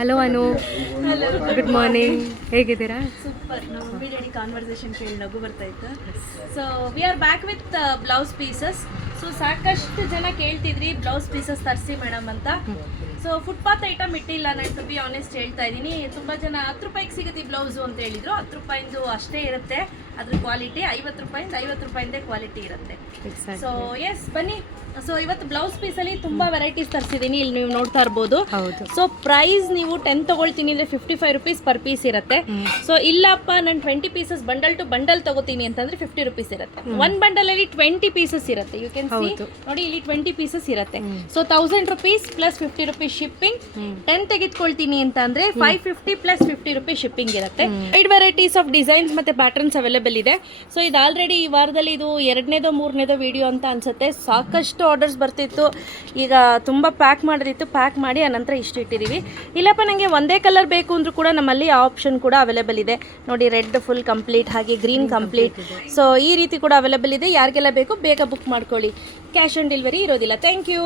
Hello ಅನು, good morning, ಹೇಗಿದ್ದೀರಾ? Super. ನಮ್ಮ mummy daddy conversation ಕೇಳಿ ನಗು ಬರ್ತಾ ಇತ್ತು. So we are back with blouse pieces. So ಸಾಕಷ್ಟು ಜನ ಕೇಳ್ತಿದ್ರಿ ಬ್ಲೌಸ್ ಪೀಸಸ್ ತರಿಸಿ ಮೇಡಮ್ ಅಂತ. ಸೊ ಫುಟ್ಪಾತ್ ಐಟಮ್ ಇಟ್ಟಿಲ್ಲ, ನಾನು ಟು ಬಿ ಆನೆಸ್ಟ್ ಹೇಳ್ತಾ ಇದ್ದೀನಿ. ತುಂಬ ಜನ 10 ರೂಪಾಯಿಗೆ ಸಿಗುತ್ತೆ ಬ್ಲೌಸು ಅಂತ ಹೇಳಿದ್ರು. 10 ರೂಪಾಯಿಂದು ಅಷ್ಟೇ ಇರುತ್ತೆ ಅದ್ರ ಕ್ವಾಲಿಟಿ. 50 ರೂಪಾಯಿಂದೇ ಕ್ವಾಲಿಟಿ ಇರುತ್ತೆ. ಸೊ ಎಸ್, ಬನ್ನಿ. ಸೊ ಇವತ್ತು ಬ್ಲೌಸ್ ಪೀಸಲ್ಲಿ ತುಂಬ ವೆರೈಟೀಸ್ ತರಿಸಿದ್ದೀನಿ, ಇಲ್ಲಿ ನೀವು ನೋಡ್ತಾ ಇರ್ಬೋದು. ಸೊ ಪ್ರೈಸ್ ನೀವು 10 ತಗೊಳ್ತೀನಿ ಅಂದರೆ 55 ರುಪೀಸ್ ಪರ್ ಪೀಸ್ ಇರುತ್ತೆ. ಸೊ ಇಲ್ಲಪ್ಪ ನಾನು 20 ಪೀಸಸ್ ಬಂಡಲ್ ಟು ಬಂಡಲ್ ತಗೋತೀನಿ ಅಂತಂದ್ರೆ 50 ರುಪೀಸ್ ಇರುತ್ತೆ. ಒನ್ ಬಂಡಲಲ್ಲಿ 20 ಪೀಸಸ್ ಇರುತ್ತೆ. ಯು ಕ್ಯಾನ್ ಸಿ ನೋಡಿ, ಇಲ್ಲಿ 20 ಪೀಸಸ್ ಇರುತ್ತೆ. So 1000 rupees plus 50 rupees shipping. 10 ತೆಗೆದುಕೊಳ್ತೀನಿ ಅಂತ ಅಂದ್ರೆ 550 ಪ್ಲಸ್ 50 ರುಪೀಸ್ ಶಿಪ್ಪಿಂಗ್ ಇರುತ್ತೆ. 5 ವೆರೈಟೀಸ್ ಆಫ್ ಡಿಸೈನ್ಸ್ ಮತ್ತೆ ಪ್ಯಾಟರ್ನ್ಸ್ ಅವೈಲೇಬಲ್ ಇದೆ. ಸೊ ಇದು ಆಲ್ರೆಡಿ ಈ ವಾರದಲ್ಲಿ ಇದು 2ನೇದೋ 3ನೇದೋ ವಿಡಿಯೋ ಅಂತ ಅನ್ಸುತ್ತೆ. ಸಾಕಷ್ಟು ಆರ್ಡರ್ಸ್ ಬರ್ತಿತ್ತು, ಈಗ ತುಂಬ ಪ್ಯಾಕ್ ಮಾಡಿದಿತ್ತು. ಪ್ಯಾಕ್ ಮಾಡಿ ಆನಂತರ ಇಷ್ಟು ಇಟ್ಟಿದ್ದೀವಿ. ಇಲ್ಲಪ್ಪ ನನಗೆ ಒಂದೇ ಕಲರ್ ಬೇಕು ಅಂದರೂ ಕೂಡ ನಮ್ಮಲ್ಲಿ ಆ ಆಪ್ಷನ್ ಕೂಡ ಅವೈಲೇಬಲ್ ಇದೆ. ನೋಡಿ, ರೆಡ್ ಫುಲ್ ಕಂಪ್ಲೀಟ್, ಹಾಗೆ ಗ್ರೀನ್ ಕಂಪ್ಲೀಟ್. ಸೊ ಈ ರೀತಿ ಕೂಡ ಅವೈಲೇಬಲ್ ಇದೆ. ಯಾರಿಗೆಲ್ಲ ಬೇಕು ಬೇಗ ಬುಕ್ ಮಾಡ್ಕೊಳ್ಳಿ. ಕ್ಯಾಶ್ ಆನ್ ಡೆಲಿವರಿ ಇರೋದಿಲ್ಲ. Thank you.